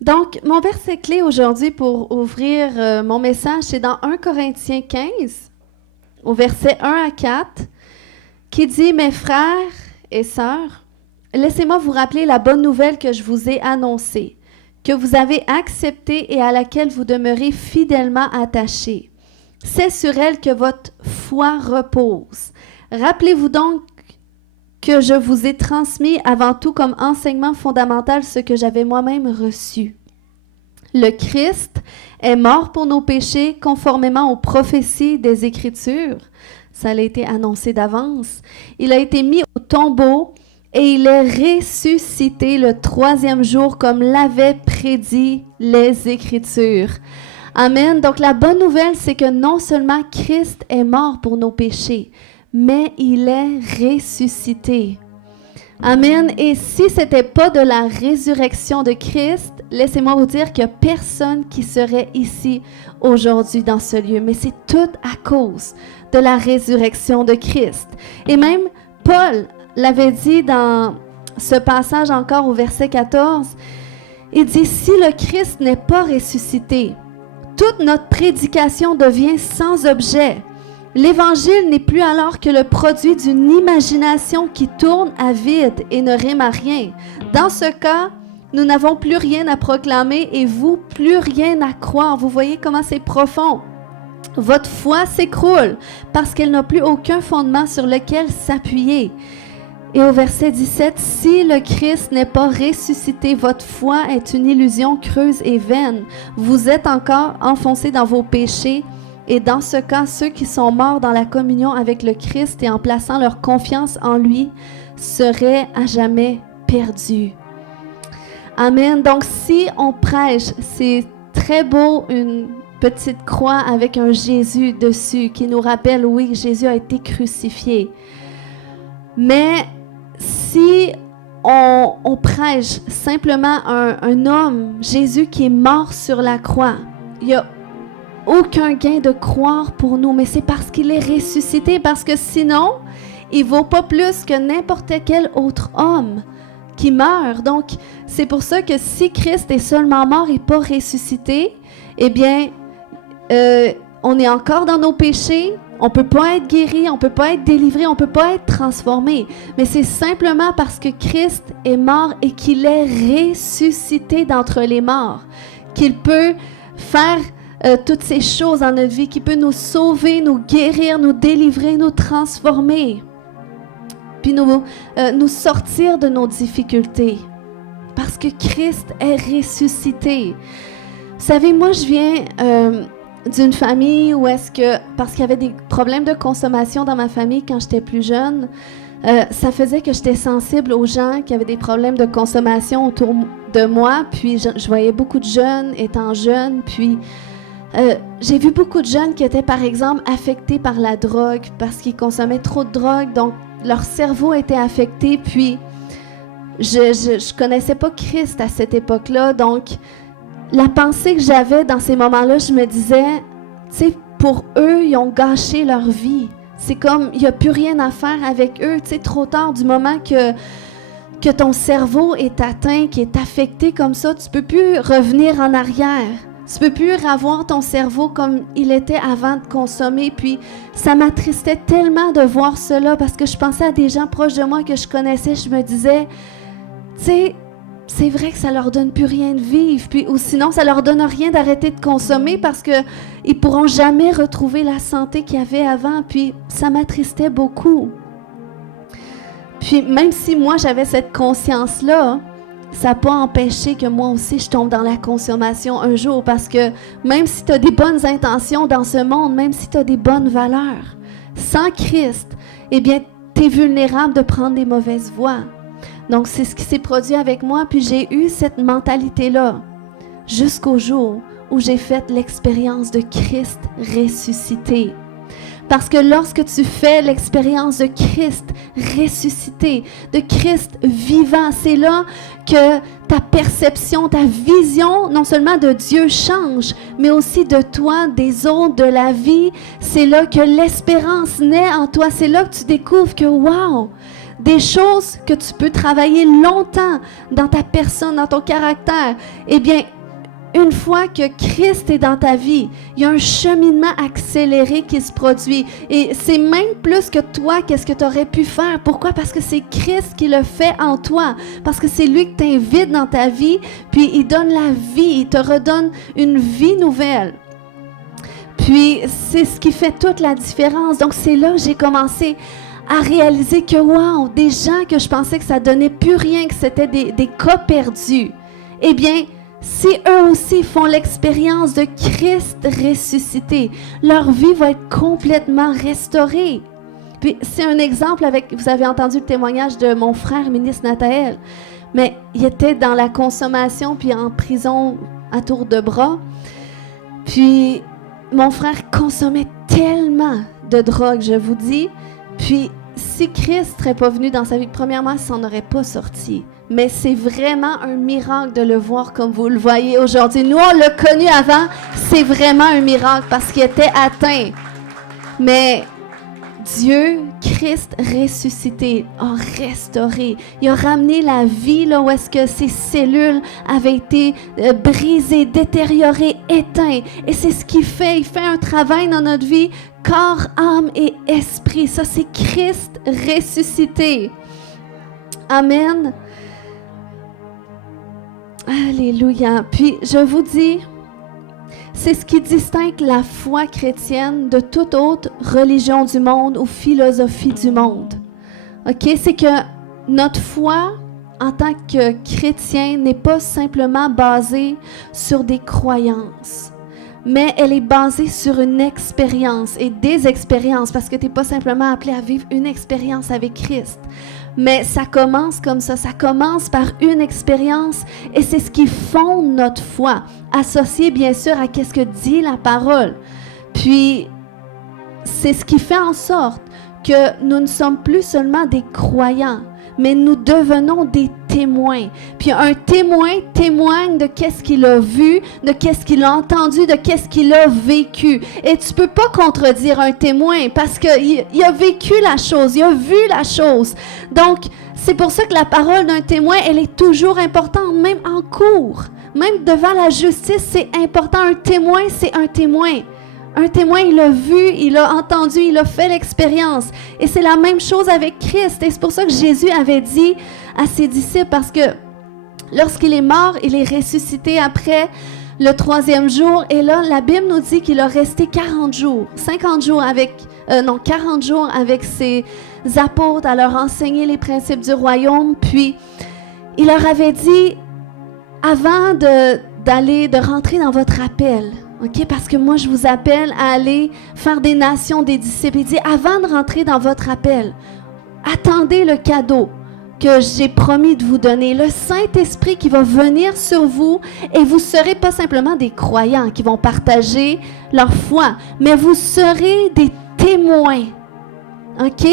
Donc, mon verset clé aujourd'hui pour ouvrir mon message, c'est dans 1 Corinthiens 15, au verset 1 à 4, qui dit « Mes frères et sœurs, laissez-moi vous rappeler la bonne nouvelle que je vous ai annoncée, que vous avez acceptée et à laquelle vous demeurez fidèlement attachés. C'est sur elle que votre foi repose. Rappelez-vous donc que je vous ai transmis avant tout comme enseignement fondamental ce que j'avais moi-même reçu. Le Christ est mort pour nos péchés conformément aux prophéties des Écritures. Ça a été annoncé d'avance. Il a été mis au tombeau et il est ressuscité le 3e jour comme l'avaient prédit les Écritures. Amen. Donc la bonne nouvelle, c'est que non seulement Christ est mort pour nos péchés, mais il est ressuscité. Amen. Et si ce n'était pas de la résurrection de Christ, laissez-moi vous dire qu'il n'y a personne qui serait ici aujourd'hui dans ce lieu. Mais c'est tout à cause de la résurrection de Christ. Et même Paul l'avait dit dans ce passage encore au verset 14, il dit « Si le Christ n'est pas ressuscité, toute notre prédication devient sans objet. » L'Évangile n'est plus alors que le produit d'une imagination qui tourne à vide et ne rime à rien. Dans ce cas, nous n'avons plus rien à proclamer et vous, plus rien à croire. Vous voyez comment c'est profond. Votre foi s'écroule parce qu'elle n'a plus aucun fondement sur lequel s'appuyer. Et au verset 17, « Si le Christ n'est pas ressuscité, votre foi est une illusion creuse et vaine. Vous êtes encore enfoncés dans vos péchés. » Et dans ce cas, ceux qui sont morts dans la communion avec le Christ et en plaçant leur confiance en lui seraient à jamais perdus. Amen. Donc, si on prêche, c'est très beau, une petite croix avec un Jésus dessus qui nous rappelle, oui, Jésus a été crucifié. Mais si on prêche simplement un homme, Jésus qui est mort sur la croix, il y a aucun gain de croire pour nous, mais c'est parce qu'il est ressuscité, parce que sinon, il ne vaut pas plus que n'importe quel autre homme qui meurt. Donc, c'est pour ça que si Christ est seulement mort et pas ressuscité, eh bien, on est encore dans nos péchés, on ne peut pas être guéri, on ne peut pas être délivré, on ne peut pas être transformé. Mais c'est simplement parce que Christ est mort et qu'il est ressuscité d'entre les morts qu'il peut faire toutes ces choses dans notre vie, qui peut nous sauver, nous guérir, nous délivrer, nous transformer, puis nous sortir de nos difficultés, parce que Christ est ressuscité. Vous savez, moi, je viens d'une famille où parce qu'il y avait des problèmes de consommation dans ma famille quand j'étais plus jeune, ça faisait que j'étais sensible aux gens qui avaient des problèmes de consommation autour de moi, puis je voyais beaucoup de jeunes étant jeunes, puis j'ai vu beaucoup de jeunes qui étaient, par exemple, affectés par la drogue parce qu'ils consommaient trop de drogue, donc leur cerveau était affecté, puis je connaissais pas Christ à cette époque-là, donc la pensée que j'avais dans ces moments-là, je me disais, tu sais, pour eux, ils ont gâché leur vie. C'est comme, il n'y a plus rien à faire avec eux, tu sais, trop tard, du moment que ton cerveau est atteint, qui est affecté comme ça, tu peux plus revenir en arrière. Tu peux plus revoir ton cerveau comme il était avant de consommer. Puis ça m'attristait tellement de voir cela parce que je pensais à des gens proches de moi que je connaissais. Je me disais, tu sais, c'est vrai que ça leur donne plus rien de vivre. Puis, ou sinon, ça leur donne rien d'arrêter de consommer parce qu'ils pourront jamais retrouver la santé qu'il y avait avant. Puis ça m'attristait beaucoup. Puis même si moi, j'avais cette conscience-là, ça n'a pas empêché que moi aussi, je tombe dans la consommation un jour, parce que même si tu as des bonnes intentions dans ce monde, même si tu as des bonnes valeurs, sans Christ, eh bien, tu es vulnérable de prendre des mauvaises voies. Donc, c'est ce qui s'est produit avec moi, puis j'ai eu cette mentalité-là jusqu'au jour où j'ai fait l'expérience de Christ ressuscité. Parce que lorsque tu fais l'expérience de Christ ressuscité, de Christ vivant, c'est là que ta perception, ta vision, non seulement de Dieu change, mais aussi de toi, des autres, de la vie. C'est là que l'espérance naît en toi. C'est là que tu découvres que, wow, des choses que tu peux travailler longtemps dans ta personne, dans ton caractère, eh bien, une fois que Christ est dans ta vie, il y a un cheminement accéléré qui se produit. Et c'est même plus que toi, qu'est-ce que tu aurais pu faire. Pourquoi? Parce que c'est Christ qui le fait en toi. Parce que c'est lui qui t'invite dans ta vie, puis il donne la vie, il te redonne une vie nouvelle. Puis c'est ce qui fait toute la différence. Donc c'est là que j'ai commencé à réaliser que, wow, des gens que je pensais que ça donnait plus rien, que c'était des cas perdus, eh bien, si eux aussi font l'expérience de Christ ressuscité, leur vie va être complètement restaurée. Puis c'est un exemple avec, vous avez entendu le témoignage de mon frère ministre Nathaël, mais il était dans la consommation puis en prison à tour de bras. Puis mon frère consommait tellement de drogue, je vous dis. Puis si Christ serait pas venu dans sa vie, premièrement, il s'en aurait pas sorti. Mais c'est vraiment un miracle de le voir comme vous le voyez aujourd'hui. Nous, on l'a connu avant, c'est vraiment un miracle parce qu'il était atteint. Mais Dieu, Christ ressuscité, a restauré. Il a ramené la vie là où est-ce que ces cellules avaient été brisées, détériorées, éteintes. Et c'est ce qu'il fait. Il fait un travail dans notre vie, corps, âme et esprit. Ça, c'est Christ ressuscité. Amen. Alléluia. Puis, je vous dis, c'est ce qui distingue la foi chrétienne de toute autre religion du monde ou philosophie du monde. OK? C'est que notre foi, en tant que chrétien, n'est pas simplement basée sur des croyances, mais elle est basée sur une expérience et des expériences, parce que tu n'es pas simplement appelé à vivre une expérience avec Christ. Mais ça commence comme ça commence par une expérience et c'est ce qui fonde notre foi, associé bien sûr à ce que dit la parole. Puis, c'est ce qui fait en sorte que nous ne sommes plus seulement des croyants, mais nous devenons des témoins. Puis un témoin témoigne de qu'est-ce qu'il a vu, de qu'est-ce qu'il a entendu, de qu'est-ce qu'il a vécu. Et tu peux pas contredire un témoin parce qu'il a vécu la chose, il a vu la chose. Donc, c'est pour ça que la parole d'un témoin, elle est toujours importante, même en cours. Même devant la justice, c'est important. Un témoin, c'est un témoin. Un témoin, il a vu, il a entendu, il a fait l'expérience. Et c'est la même chose avec Christ. Et c'est pour ça que Jésus avait dit à ses disciples, parce que lorsqu'il est mort, il est ressuscité après le 3e jour. Et là, la Bible nous dit qu'il a resté 40 jours, 40 jours avec ses apôtres à leur enseigner les principes du royaume. Puis, il leur avait dit, avant de rentrer dans votre appel, OK, parce que moi, je vous appelle à aller faire des nations, des disciples. Il dit, avant de rentrer dans votre appel, attendez le cadeau que j'ai promis de vous donner, le Saint-Esprit qui va venir sur vous et vous serez pas simplement des croyants qui vont partager leur foi, mais vous serez des témoins, OK,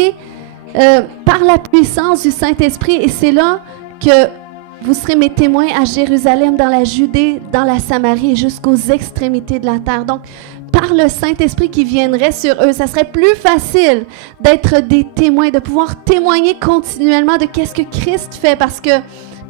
par la puissance du Saint-Esprit. Et c'est là que vous serez mes témoins à Jérusalem, dans la Judée, dans la Samarie et jusqu'aux extrémités de la terre. Donc, par le Saint-Esprit qui viendrait sur eux, ça serait plus facile d'être des témoins, de pouvoir témoigner continuellement de qu'est-ce que Christ fait. Parce que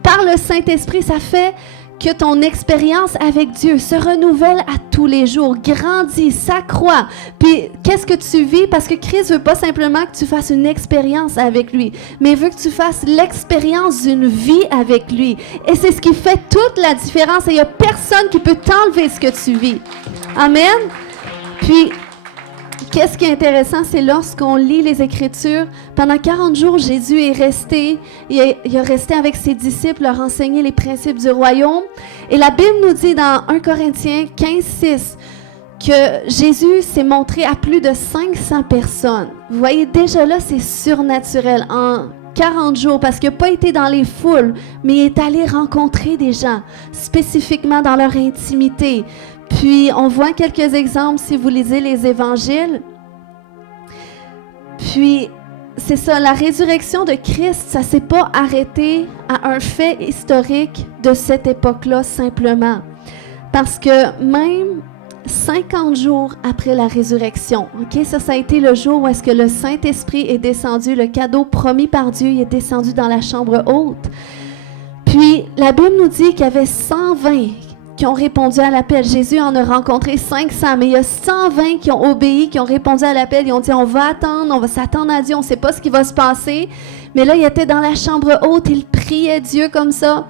par le Saint-Esprit, ça fait que ton expérience avec Dieu se renouvelle à tous les jours, grandit, s'accroît. Puis, qu'est-ce que tu vis? Parce que Christ veut pas simplement que tu fasses une expérience avec lui, mais il veut que tu fasses l'expérience d'une vie avec lui. Et c'est ce qui fait toute la différence. Et il n'y a personne qui peut t'enlever ce que tu vis. Amen. Puis, qu'est-ce qui est intéressant, c'est lorsqu'on lit les Écritures, pendant 40 jours, Jésus est resté, il a resté avec ses disciples, leur enseigner les principes du royaume. Et la Bible nous dit dans 1 Corinthiens 15:6 que Jésus s'est montré à plus de 500 personnes. Vous voyez, déjà là, c'est surnaturel en 40 jours, parce qu'il n'a pas été dans les foules, mais il est allé rencontrer des gens, spécifiquement dans leur intimité. Puis, on voit quelques exemples si vous lisez les évangiles. Puis, c'est ça, la résurrection de Christ, ça ne s'est pas arrêté à un fait historique de cette époque-là simplement. Parce que même 50 jours après la résurrection. OK? Ça a été le jour où est-ce que le Saint-Esprit est descendu, le cadeau promis par Dieu, il est descendu dans la chambre haute. Puis, la Bible nous dit qu'il y avait 120 qui ont répondu à l'appel. Jésus en a rencontré 500, mais il y a 120 qui ont obéi, qui ont répondu à l'appel. Ils ont dit, on va attendre, on va s'attendre à Dieu, on ne sait pas ce qui va se passer. Mais là, ils étaient dans la chambre haute, ils priaient Dieu comme ça.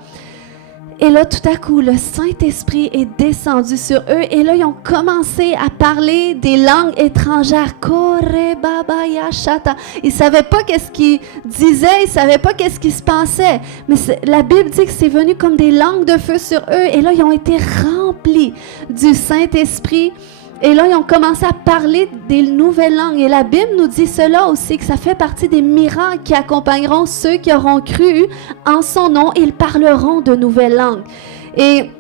Et là, tout à coup, le Saint-Esprit est descendu sur eux. Et là, ils ont commencé à parler des langues étrangères. Ils ne savaient pas qu'est-ce qu'ils disaient, ils ne savaient pas qu'est-ce qui se passait. Mais la Bible dit que c'est venu comme des langues de feu sur eux. Et là, ils ont été remplis du Saint-Esprit. Et là, ils ont commencé à parler des nouvelles langues. Et la Bible nous dit cela aussi, que ça fait partie des miracles qui accompagneront ceux qui auront cru en son nom. Ils parleront de nouvelles langues. Et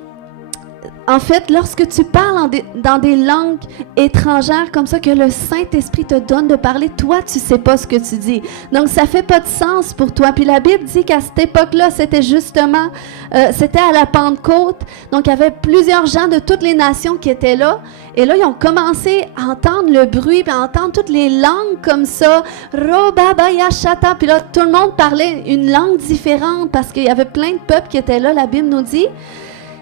en fait, lorsque tu parles dans des langues étrangères comme ça, que le Saint-Esprit te donne de parler, toi, tu ne sais pas ce que tu dis. Donc, ça ne fait pas de sens pour toi. Puis la Bible dit qu'à cette époque-là, c'était justement, c'était à la Pentecôte. Donc, il y avait plusieurs gens de toutes les nations qui étaient là. Et là, ils ont commencé à entendre le bruit, puis à entendre toutes les langues comme ça. Robabaya-shata. Puis là, tout le monde parlait une langue différente parce qu'il y avait plein de peuples qui étaient là, la Bible nous dit.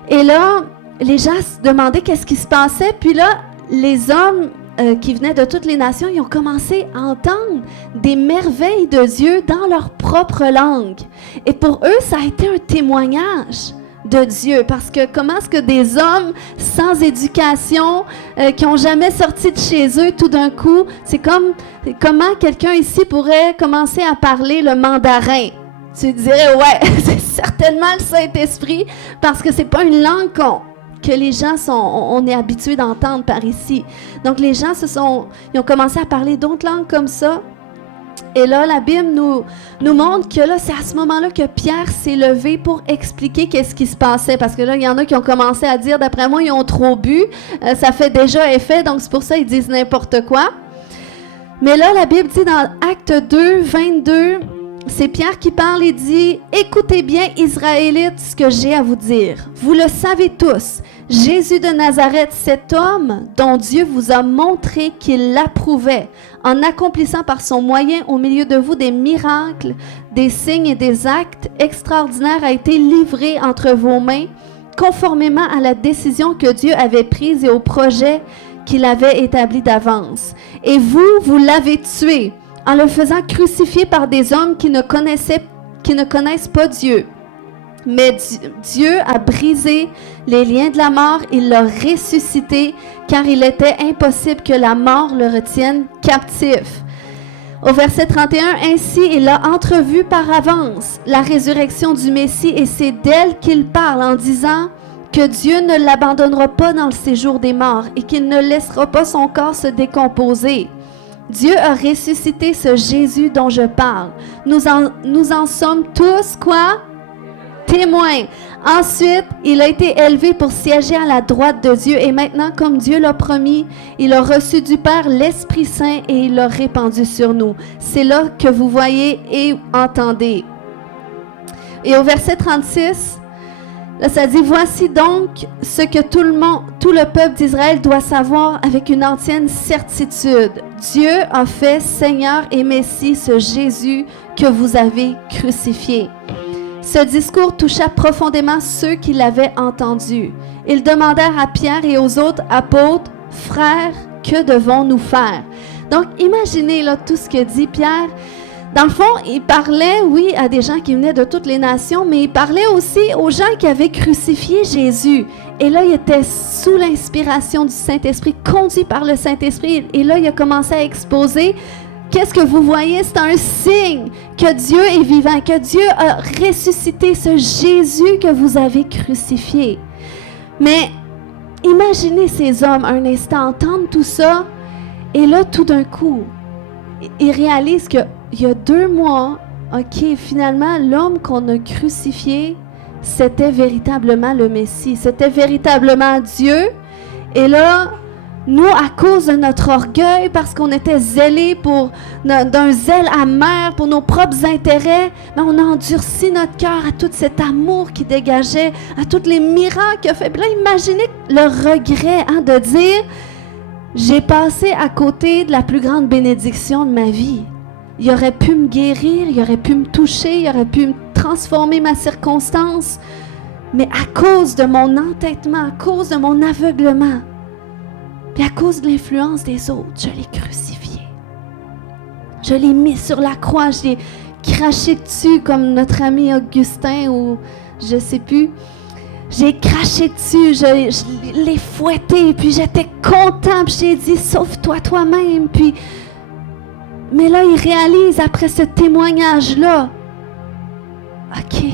Et là, les gens se demandaient qu'est-ce qui se passait. Puis là, les hommes qui venaient de toutes les nations, ils ont commencé à entendre des merveilles de Dieu dans leur propre langue. Et pour eux, ça a été un témoignage de Dieu. Parce que comment est-ce que des hommes sans éducation, qui n'ont jamais sorti de chez eux, tout d'un coup, c'est comme comment quelqu'un ici pourrait commencer à parler le mandarin. Tu dirais, ouais, c'est certainement le Saint-Esprit, parce que c'est pas une langue que les gens on est habitués d'entendre par ici. Donc, les gens ils ont commencé à parler d'autres langues comme ça. Et là, la Bible nous montre que là, c'est à ce moment-là que Pierre s'est levé pour expliquer qu'est-ce qui se passait. Parce que là, il y en a qui ont commencé à dire, d'après moi, ils ont trop bu. Ça fait déjà effet, donc c'est pour ça qu'ils disent n'importe quoi. Mais là, la Bible dit dans Acte 2, 22... c'est Pierre qui parle et dit « Écoutez bien, Israélites, ce que j'ai à vous dire. Vous le savez tous, Jésus de Nazareth, cet homme dont Dieu vous a montré qu'il l'approuvait, en accomplissant par son moyen au milieu de vous des miracles, des signes et des actes extraordinaires, a été livré entre vos mains, conformément à la décision que Dieu avait prise et au projet qu'il avait établi d'avance. Et vous l'avez tué, en le faisant crucifier par des hommes qui ne connaissent pas Dieu. Mais Dieu a brisé les liens de la mort, il l'a ressuscité, car il était impossible que la mort le retienne captif. Au verset 31, ainsi il a entrevu par avance la résurrection du Messie, et c'est d'elle qu'il parle en disant que Dieu ne l'abandonnera pas dans le séjour des morts et qu'il ne laissera pas son corps se décomposer. Dieu a ressuscité ce Jésus dont je parle. Nous en sommes tous, quoi? Témoins. Ensuite, il a été élevé pour siéger à la droite de Dieu. Et maintenant, comme Dieu l'a promis, il a reçu du Père l'Esprit Saint et il l'a répandu sur nous. C'est là que vous voyez et entendez. Et au verset 36, là, ça dit, voici donc ce que tout le peuple d'Israël doit savoir avec une entière certitude. Dieu a fait Seigneur et Messie ce Jésus que vous avez crucifié. Ce discours toucha profondément ceux qui l'avaient entendu. Ils demandèrent à Pierre et aux autres apôtres, « Frères, que devons-nous faire? » Donc, imaginez là, tout ce que dit Pierre. Dans le fond, il parlait, oui, à des gens qui venaient de toutes les nations, mais il parlait aussi aux gens qui avaient crucifié Jésus. Et là, il était sous l'inspiration du Saint-Esprit, conduit par le Saint-Esprit. Et là, il a commencé à exposer, qu'est-ce que vous voyez? C'est un signe que Dieu est vivant, que Dieu a ressuscité ce Jésus que vous avez crucifié. Mais imaginez ces hommes un instant entendre tout ça, et là, tout d'un coup, ils réalisent que il y a 2 mois, OK, finalement, l'homme qu'on a crucifié, c'était véritablement le Messie. C'était véritablement Dieu. Et là, Nous, à cause de notre orgueil, parce qu'on était zélés d'un zèle amer pour nos propres intérêts, mais on a endurci notre cœur à tout cet amour qui dégageait, à tous les miracles qu'il a fait. Puis là, imaginez le regret de dire, j'ai passé à côté de la plus grande bénédiction de ma vie. Il aurait pu me guérir, il aurait pu me toucher, il aurait pu me transformer ma circonstance, mais à cause de mon entêtement, à cause de mon aveuglement, puis à cause de l'influence des autres, je l'ai crucifié. Je l'ai mis sur la croix, je l'ai craché dessus comme notre ami Augustin ou je ne sais plus. J'ai craché dessus, je l'ai fouetté, puis j'étais content, puis j'ai dit « Sauve-toi toi-même ». Mais là, il réalise après ce témoignage-là, « OK,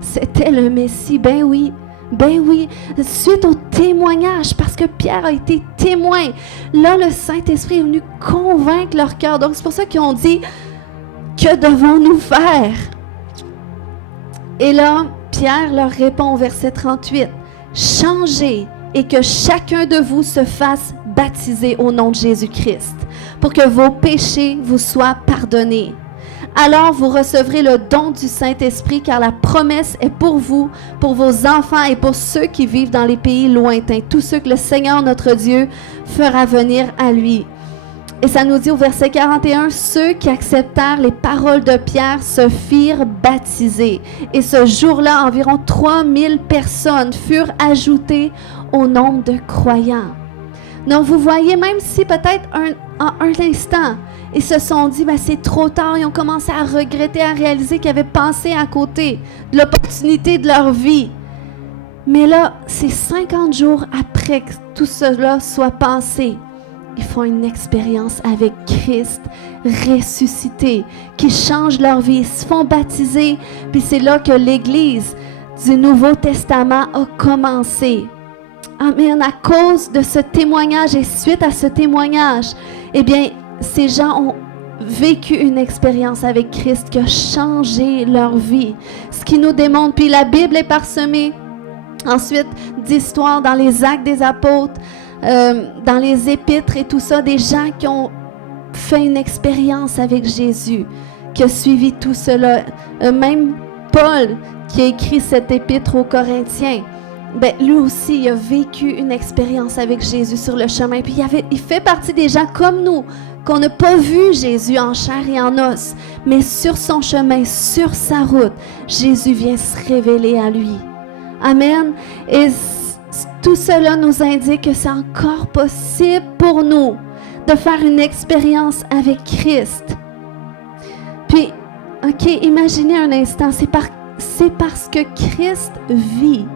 c'était le Messie, ben oui. » Ben oui, suite au témoignage, parce que Pierre a été témoin, là, le Saint-Esprit est venu convaincre leur cœur. Donc, c'est pour ça qu'ils ont dit, que devons-nous faire? Et là, Pierre leur répond au verset 38, changez et que chacun de vous se fasse baptiser au nom de Jésus-Christ, pour que vos péchés vous soient pardonnés. Alors vous recevrez le don du Saint-Esprit, car la promesse est pour vous, pour vos enfants et pour ceux qui vivent dans les pays lointains, tous ceux que le Seigneur notre Dieu fera venir à lui. Et ça nous dit au verset 41, ceux qui acceptèrent les paroles de Pierre se firent baptiser. Et ce jour-là, environ 3000 personnes furent ajoutées au nombre de croyants. Donc vous voyez, même si peut-être en un instant, ils se sont dit, c'est trop tard, ils ont commencé à regretter, à réaliser qu'ils avaient passé à côté de l'opportunité de leur vie. Mais là, c'est 50 jours après que tout cela soit passé, ils font une expérience avec Christ ressuscité, qui change leur vie, ils se font baptiser, puis c'est là que l'Église du Nouveau Testament a commencé. Amen. À cause de ce témoignage et suite à ce témoignage, eh bien, ces gens ont vécu une expérience avec Christ qui a changé leur vie. Ce qui nous démontre, puis la Bible est parsemée ensuite d'histoires dans les Actes des Apôtres, dans les Épîtres et tout ça, des gens qui ont fait une expérience avec Jésus, qui a suivi tout cela. Même Paul, qui a écrit cette épître aux Corinthiens, lui aussi, il a vécu une expérience avec Jésus sur le chemin. Puis il fait partie des gens comme nous, qu'on n'a pas vu Jésus en chair et en os, mais sur son chemin, sur sa route, Jésus vient se révéler à lui. Amen. Et tout cela nous indique que c'est encore possible pour nous de faire une expérience avec Christ. Puis, OK, imaginez un instant, c'est parce que Christ vit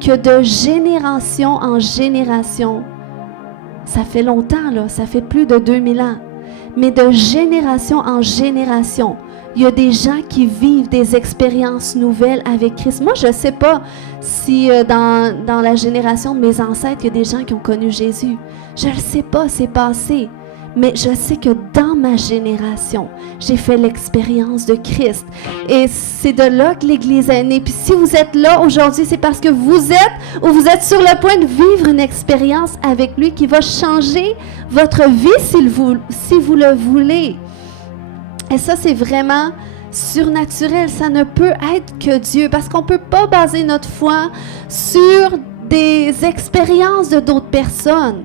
que de génération en génération, ça fait longtemps, là, ça fait plus de 2000 ans, mais de génération en génération, il y a des gens qui vivent des expériences nouvelles avec Christ. Moi, je ne sais pas si dans la génération de mes ancêtres, il y a des gens qui ont connu Jésus. Je ne sais pas, c'est passé. Mais je sais que dans ma génération, j'ai fait l'expérience de Christ. Et c'est de là que l'Église est née. Puis si vous êtes là aujourd'hui, c'est parce que vous êtes sur le point de vivre une expérience avec lui qui va changer votre vie si vous le voulez. Et ça, c'est vraiment surnaturel. Ça ne peut être que Dieu. Parce qu'on ne peut pas baser notre foi sur des expériences de d'autres personnes.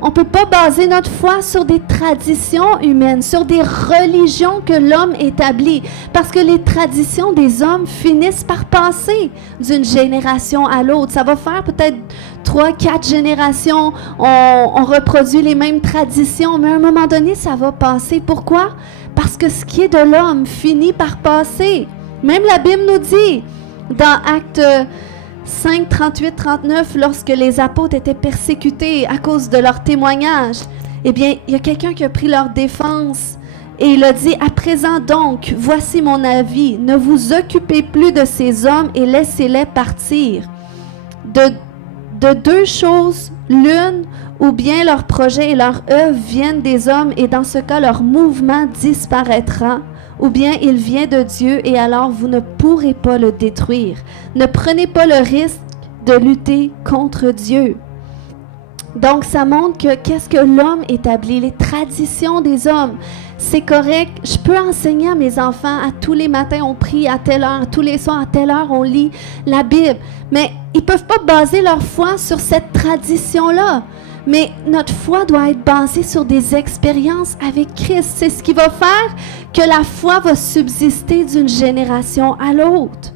On ne peut pas baser notre foi sur des traditions humaines, sur des religions que l'homme établit, parce que les traditions des hommes finissent par passer d'une génération à l'autre. Ça va faire peut-être 3-4 générations, on reproduit les mêmes traditions, mais à un moment donné, ça va passer. Pourquoi? Parce que ce qui est de l'homme finit par passer. Même la Bible nous dit, dans Actes 5, 38, 39, lorsque les apôtres étaient persécutés à cause de leur témoignage, eh bien, il y a quelqu'un qui a pris leur défense et il a dit, « À présent donc, voici mon avis, ne vous occupez plus de ces hommes et laissez-les partir. De deux choses, l'une, ou bien leur projet et leur œuvre viennent des hommes et dans ce cas, leur mouvement disparaîtra. Ou bien il vient de Dieu et alors vous ne pourrez pas le détruire. Ne prenez pas le risque de lutter contre Dieu. » Donc, ça montre que qu'est-ce que l'homme établit, les traditions des hommes. C'est correct. Je peux enseigner à mes enfants, à tous les matins, on prie à telle heure, tous les soirs, à telle heure, on lit la Bible. Mais ils ne peuvent pas baser leur foi sur cette tradition-là. Mais notre foi doit être basée sur des expériences avec Christ. C'est ce qui va faire que la foi va subsister d'une génération à l'autre.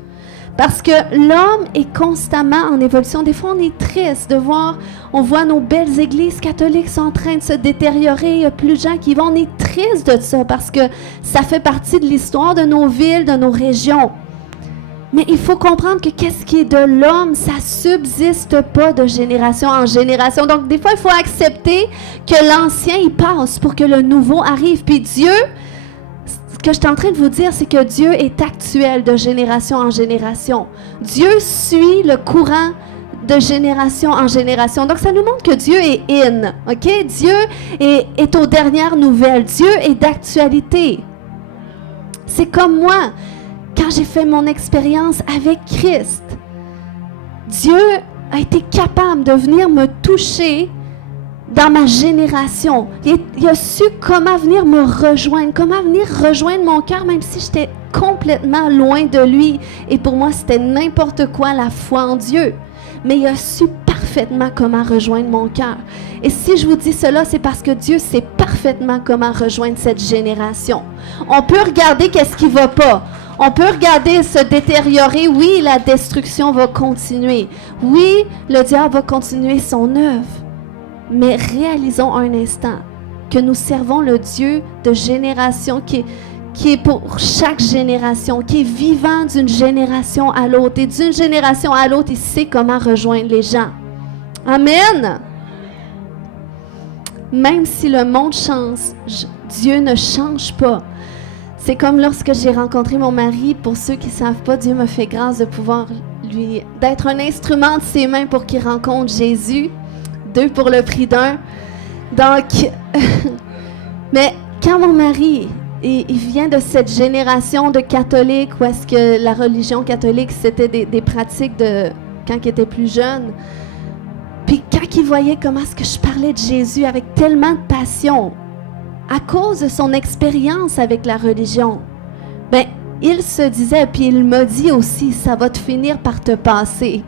Parce que l'homme est constamment en évolution. Des fois, on est triste de voir, on voit nos belles églises catholiques sont en train de se détériorer. Il n'y a plus de gens qui vont. On est triste de ça parce que ça fait partie de l'histoire de nos villes, de nos régions. Mais il faut comprendre que qu'est-ce qui est de l'homme, ça ne subsiste pas de génération en génération. Donc, des fois, il faut accepter que l'ancien, il passe pour que le nouveau arrive. Puis Dieu, ce que je suis en train de vous dire, c'est que Dieu est actuel de génération en génération. Dieu suit le courant de génération en génération. Donc, ça nous montre que Dieu est in, OK? Dieu est aux dernières nouvelles. Dieu est d'actualité. C'est comme moi. Quand j'ai fait mon expérience avec Christ, Dieu a été capable de venir me toucher dans ma génération. Il a su comment venir me rejoindre, comment venir rejoindre mon cœur, même si j'étais complètement loin de lui. Et pour moi, c'était n'importe quoi la foi en Dieu. Mais il a su parfaitement comment rejoindre mon cœur. Et si je vous dis cela, c'est parce que Dieu sait parfaitement comment rejoindre cette génération. On peut regarder qu'est-ce qui ne va pas. On peut regarder se détériorer. Oui, la destruction va continuer. Oui, le diable va continuer son œuvre. Mais réalisons un instant que nous servons le Dieu de génération qui est pour chaque génération, qui est vivant d'une génération à l'autre. Et d'une génération à l'autre, il sait comment rejoindre les gens. Amen. Même si le monde change, Dieu ne change pas. C'est comme lorsque j'ai rencontré mon mari. Pour ceux qui ne savent pas, Dieu m'a fait grâce de pouvoir d'être un instrument de ses mains pour qu'il rencontre Jésus. 2 pour le prix d'un. Donc, mais quand mon mari, il vient de cette génération de catholiques où est-ce que la religion catholique, c'était des pratiques de quand il était plus jeune. Puis quand il voyait comment est-ce que je parlais de Jésus avec tellement de passion, à cause de son expérience avec la religion, ben il se disait, puis il m'a dit aussi, ça va te finir par te passer.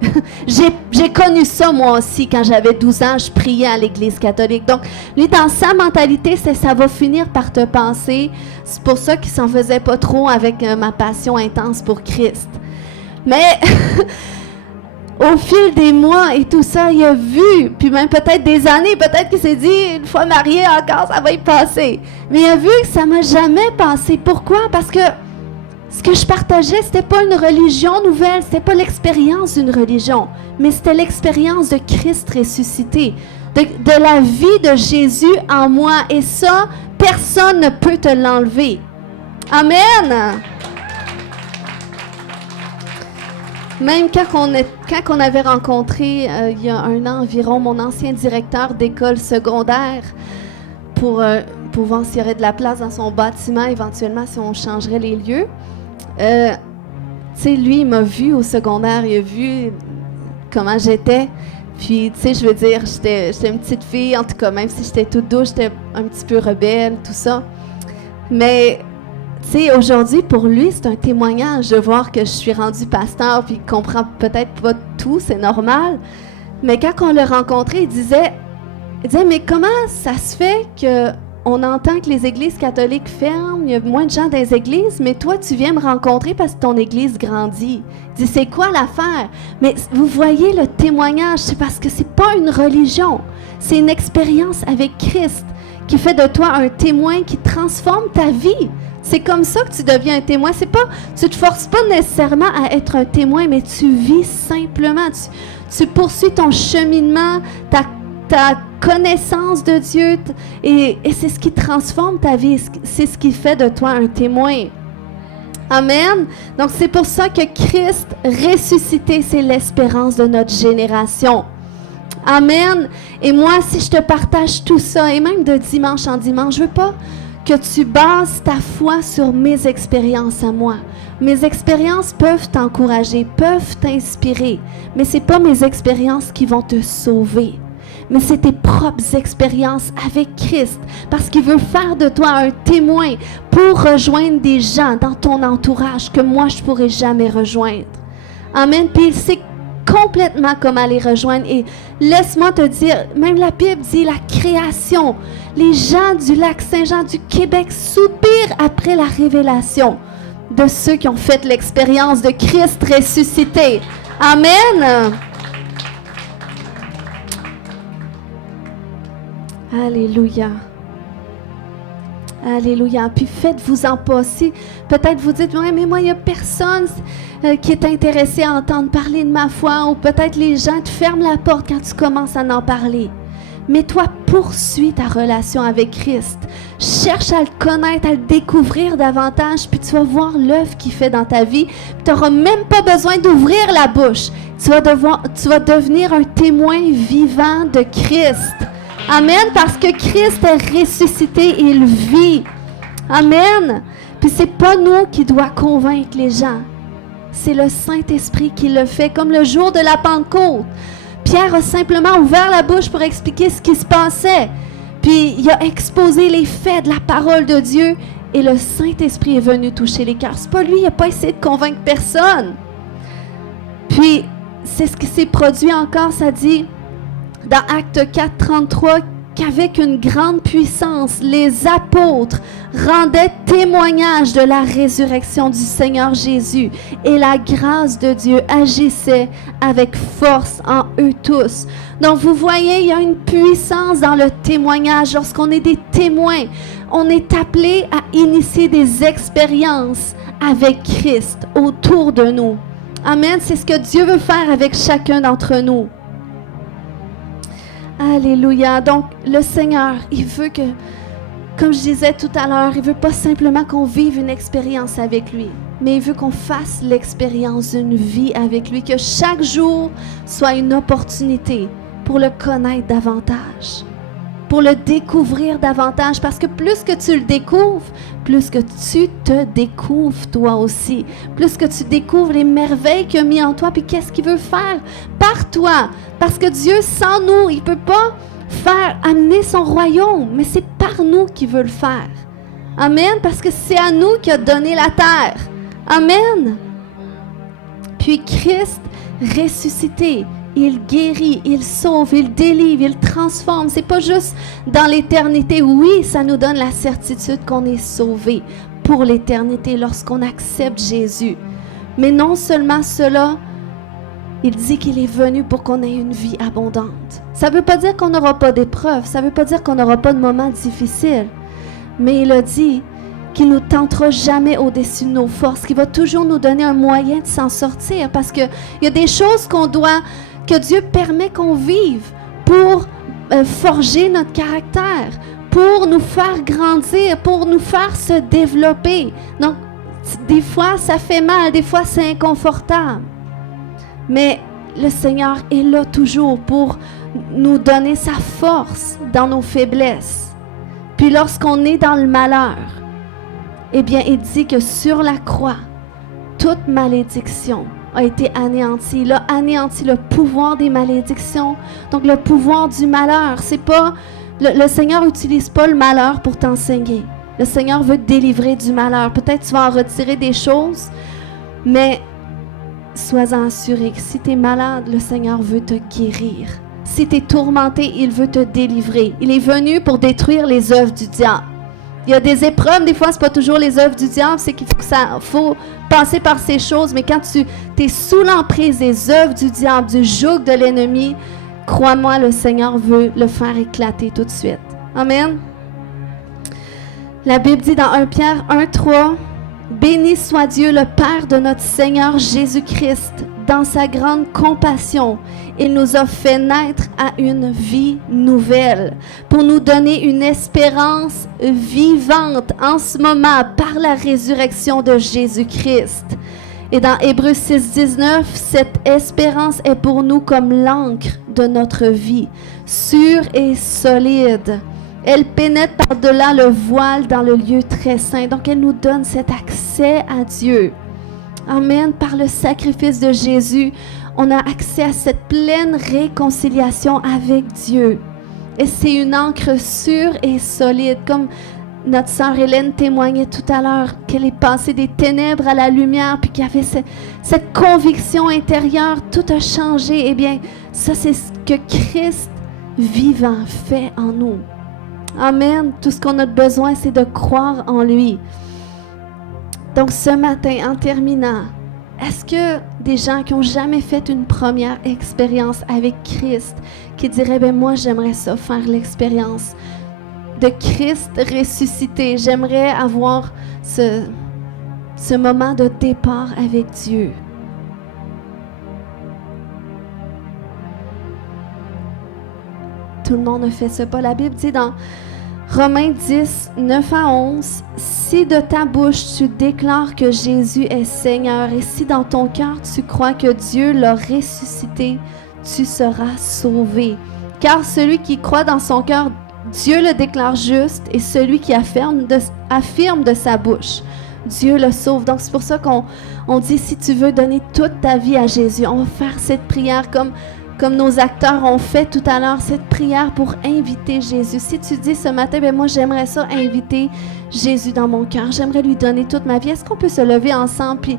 J'ai connu ça moi aussi quand j'avais 12 ans, je priais à l'église catholique. Donc, lui, dans sa mentalité, c'est ça va finir par te passer. C'est pour ça qu'il s'en faisait pas trop avec ma passion intense pour Christ. Mais au fil des mois et tout ça, il a vu, puis même peut-être des années, peut-être qu'il s'est dit, une fois marié encore, ça va y passer. Mais il a vu que ça m'a jamais passé. Pourquoi? Parce que ce que je partageais, c'était pas une religion nouvelle, c'était pas l'expérience d'une religion, mais c'était l'expérience de Christ ressuscité, de la vie de Jésus en moi. Et ça, personne ne peut te l'enlever. Amen! Même quand on avait rencontré, il y a 1 an environ, mon ancien directeur d'école secondaire pour voir s'il y aurait de la place dans son bâtiment, éventuellement si on changerait les lieux. Tu sais, lui, il m'a vu au secondaire, il a vu comment j'étais. Puis, tu sais, je veux dire, j'étais une petite fille, en tout cas, même si j'étais toute douce, j'étais un petit peu rebelle, tout ça. Mais, tu sais, aujourd'hui, pour lui, c'est un témoignage de voir que je suis rendue pasteur, puis il comprend peut-être pas tout, c'est normal. Mais quand on l'a rencontré, il disait, mais comment ça se fait que on entend que les églises catholiques ferment, il y a moins de gens dans les églises, mais toi, tu viens me rencontrer parce que ton église grandit. Il dit, c'est quoi l'affaire? Mais vous voyez le témoignage, c'est parce que c'est pas une religion, c'est une expérience avec Christ qui fait de toi un témoin qui transforme ta vie. C'est comme ça que tu deviens un témoin. C'est pas, tu te forces pas nécessairement à être un témoin, mais tu vis simplement. Tu poursuis ton cheminement, ta connaissance de Dieu, et c'est ce qui transforme ta vie. C'est ce qui fait de toi un témoin. Amen. Donc, c'est pour ça que Christ ressuscité, c'est l'espérance de notre génération. Amen. Et moi, si je te partage tout ça, et même de dimanche en dimanche, je veux pas que tu bases ta foi sur mes expériences à moi. Mes expériences peuvent t'encourager, peuvent t'inspirer, mais c'est pas mes expériences qui vont te sauver. mais c'est tes propres expériences avec Christ, parce qu'il veut faire de toi un témoin pour rejoindre des gens dans ton entourage que moi, je ne pourrais jamais rejoindre. Amen. Puis il sait complètement comment les rejoindre. Et laisse-moi te dire, même la Bible dit la création. Les gens du lac Saint-Jean, du Québec, soupirent après la révélation de ceux qui ont fait l'expérience de Christ ressuscité. Amen. Alléluia. Alléluia. Puis faites-vous-en pas. Si peut-être vous dites, ouais, mais moi, il n'y a personne qui est intéressé à entendre parler de ma foi, ou peut-être les gens te ferment la porte quand tu commences à en parler. Mais toi, poursuis ta relation avec Christ. Cherche à le connaître, à le découvrir davantage, puis tu vas voir l'œuvre qu'il fait dans ta vie. Tu n'auras même pas besoin d'ouvrir la bouche. Tu vas devenir un témoin vivant de Christ. Amen, parce que Christ est ressuscité, il vit. Amen. Puis c'est pas nous qui doit convaincre les gens. C'est le Saint-Esprit qui le fait, comme le jour de la Pentecôte. Pierre a simplement ouvert la bouche pour expliquer ce qui se passait. Puis il a exposé les faits de la parole de Dieu et le Saint-Esprit est venu toucher les cœurs. C'est pas lui, il n'a pas essayé de convaincre personne. Puis c'est ce qui s'est produit encore, ça dit dans Actes 4, 33, qu'avec une grande puissance, les apôtres rendaient témoignage de la résurrection du Seigneur Jésus et la grâce de Dieu agissait avec force en eux tous. Donc vous voyez, il y a une puissance dans le témoignage. Lorsqu'on est des témoins, on est appelé à initier des expériences avec Christ autour de nous. Amen, c'est ce que Dieu veut faire avec chacun d'entre nous. Alléluia. Donc, le Seigneur, il veut que, comme je disais tout à l'heure, il veut pas simplement qu'on vive une expérience avec lui, mais il veut qu'on fasse l'expérience d'une vie avec lui, que chaque jour soit une opportunité pour le connaître davantage, pour le découvrir davantage, parce que plus que tu le découvres, plus que tu te découvres toi aussi, plus que tu découvres les merveilles qu'il a mis en toi, puis qu'est-ce qu'il veut faire par toi, parce que Dieu, sans nous, il ne peut pas amener son royaume, mais c'est par nous qu'il veut le faire. Amen, parce que c'est à nous qu'il a donné la terre. Amen. Puis Christ ressuscité, il guérit, il sauve, il délivre, il transforme. C'est pas juste dans l'éternité. Oui, ça nous donne la certitude qu'on est sauvé pour l'éternité lorsqu'on accepte Jésus. Mais non seulement cela, il dit qu'il est venu pour qu'on ait une vie abondante. Ça ne veut pas dire qu'on n'aura pas d'épreuves, ça ne veut pas dire qu'on n'aura pas de moments difficiles. Mais il a dit qu'il ne nous tentera jamais au-dessus de nos forces, qu'il va toujours nous donner un moyen de s'en sortir, parce qu'il y a des choses que Dieu permet qu'on vive pour forger notre caractère, pour nous faire grandir, pour nous faire se développer. Donc, des fois, ça fait mal, des fois, c'est inconfortable. Mais le Seigneur est là toujours pour nous donner sa force dans nos faiblesses. Puis lorsqu'on est dans le malheur, eh bien, il dit que sur la croix, toute malédiction a été anéantie. Il a anéanti le pouvoir des malédictions, donc le pouvoir du malheur. C'est pas le Seigneur n'utilise pas le malheur pour t'enseigner. Le Seigneur veut te délivrer du malheur. Peut-être tu vas en retirer des choses, mais sois-en assuré que si tu es malade, le Seigneur veut te guérir. Si tu es tourmenté, il veut te délivrer. Il est venu pour détruire les œuvres du diable. Il y a des épreuves, des fois, ce n'est pas toujours les œuvres du diable, c'est qu'il faut passer par ces choses. Mais quand tu es sous l'emprise des œuvres du diable, du joug de l'ennemi, crois-moi, le Seigneur veut le faire éclater tout de suite. Amen. La Bible dit dans 1 Pierre 1,3, « Béni soit Dieu, le Père de notre Seigneur Jésus-Christ, dans sa grande compassion, il nous a fait naître à une vie nouvelle, pour nous donner une espérance vivante en ce moment par la résurrection de Jésus-Christ. » Et dans Hébreux 6, 19, cette espérance est pour nous comme l'encre de notre vie, sûre et solide. Elle pénètre par-delà le voile dans le lieu très saint. Donc, elle nous donne cet accès à Dieu. Amen. Par le sacrifice de Jésus, on a accès à cette pleine réconciliation avec Dieu. Et c'est une ancre sûre et solide, comme notre sœur Hélène témoignait tout à l'heure, qu'elle est passée des ténèbres à la lumière, puis qu'il y avait cette conviction intérieure, tout a changé. Eh bien, ça, c'est ce que Christ vivant fait en nous. Amen. Tout ce qu'on a besoin, c'est de croire en lui. Donc, ce matin, en terminant, est-ce que des gens qui n'ont jamais fait une première expérience avec Christ, qui diraient, ben moi, j'aimerais ça, faire l'expérience de Christ ressuscité. J'aimerais avoir ce moment de départ avec Dieu. Tout le monde ne fait ça pas. La Bible dit dans Romains 10, 9 à 11, « Si de ta bouche tu déclares que Jésus est Seigneur et si dans ton cœur tu crois que Dieu l'a ressuscité, tu seras sauvé. Car celui qui croit dans son cœur, Dieu le déclare juste et celui qui affirme de sa bouche, Dieu le sauve. » Donc c'est pour ça qu'on dit, si tu veux donner toute ta vie à Jésus, on va faire cette prière comme nos acteurs ont fait tout à l'heure, cette prière pour inviter Jésus. Si tu dis ce matin, ben moi j'aimerais ça inviter Jésus dans mon cœur, j'aimerais lui donner toute ma vie. Est-ce qu'on peut se lever ensemble puis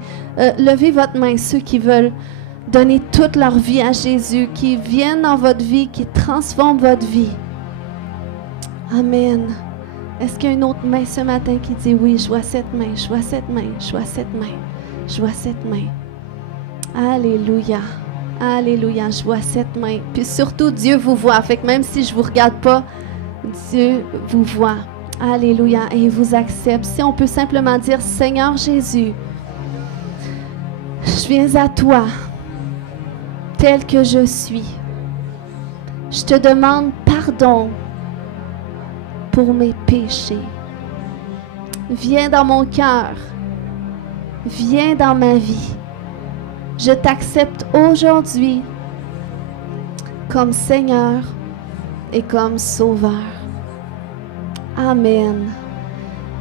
lever votre main, ceux qui veulent donner toute leur vie à Jésus, qui viennent dans votre vie, qui transforment votre vie. Amen. Est-ce qu'il y a une autre main ce matin qui dit oui, je vois cette main, je vois cette main, je vois cette main, je vois cette main. Alléluia. Alléluia, je vois cette main. Puis surtout, Dieu vous voit. Fait que même si je ne vous regarde pas, Dieu vous voit. Alléluia. Et il vous accepte. Si on peut simplement dire, Seigneur Jésus, je viens à toi, tel que je suis. Je te demande pardon pour mes péchés. Viens dans mon cœur. Viens dans ma vie. Je t'accepte aujourd'hui comme Seigneur et comme Sauveur. Amen.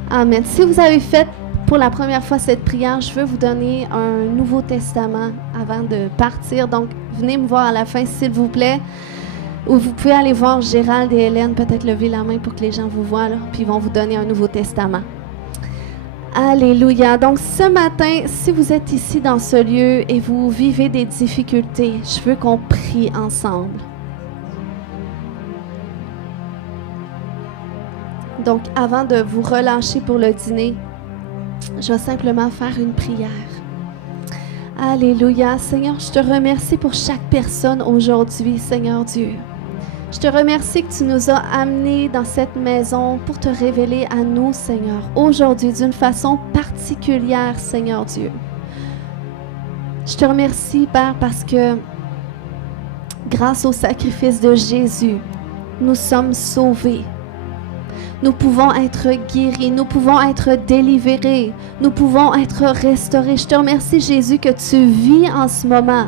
Amen. Si vous avez fait pour la première fois cette prière, je veux vous donner un Nouveau Testament avant de partir. Donc, venez me voir à la fin, s'il vous plaît. Ou vous pouvez aller voir Gérald et Hélène, peut-être lever la main pour que les gens vous voient, là, puis ils vont vous donner un Nouveau Testament. Alléluia. Donc, ce matin, si vous êtes ici dans ce lieu et vous vivez des difficultés, je veux qu'on prie ensemble. Donc, avant de vous relâcher pour le dîner, je vais simplement faire une prière. Alléluia. Seigneur, je te remercie pour chaque personne aujourd'hui, Seigneur Dieu. Je te remercie que tu nous as amenés dans cette maison pour te révéler à nous, Seigneur, aujourd'hui d'une façon particulière, Seigneur Dieu. Je te remercie, Père, parce que grâce au sacrifice de Jésus, nous sommes sauvés. Nous pouvons être guéris, nous pouvons être délivrés, nous pouvons être restaurés. Je te remercie, Jésus, que tu vis en ce moment.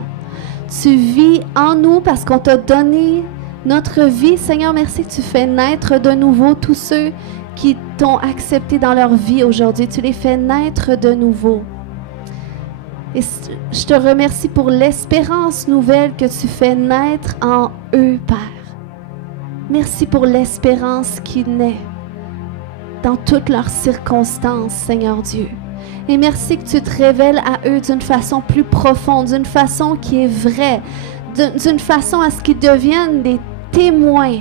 Tu vis en nous parce qu'on t'a donné notre vie. Seigneur, merci que tu fais naître de nouveau tous ceux qui t'ont accepté dans leur vie aujourd'hui. Tu les fais naître de nouveau. Et je te remercie pour l'espérance nouvelle que tu fais naître en eux, Père. Merci pour l'espérance qui naît dans toutes leurs circonstances, Seigneur Dieu. Et merci que tu te révèles à eux d'une façon plus profonde, d'une façon qui est vraie, d'une façon à ce qu'ils deviennent des témoins,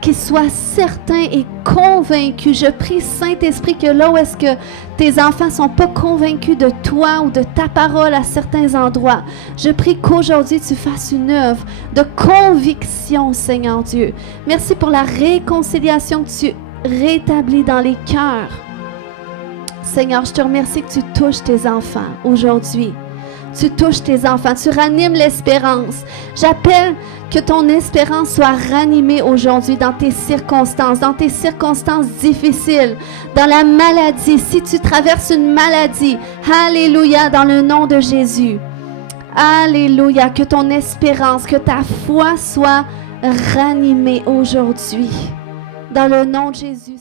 qu'ils soient certains et convaincus. Je prie, Saint-Esprit, que là où est-ce que tes enfants ne sont pas convaincus de toi ou de ta parole à certains endroits, je prie qu'aujourd'hui tu fasses une œuvre de conviction, Seigneur Dieu. Merci pour la réconciliation que tu rétablis dans les cœurs. Seigneur, je te remercie que tu touches tes enfants aujourd'hui. Tu touches tes enfants, tu ranimes l'espérance. J'appelle que ton espérance soit ranimée aujourd'hui dans tes circonstances difficiles, dans la maladie. Si tu traverses une maladie, alléluia, dans le nom de Jésus. Alléluia, que ton espérance, que ta foi soit ranimée aujourd'hui. Dans le nom de Jésus.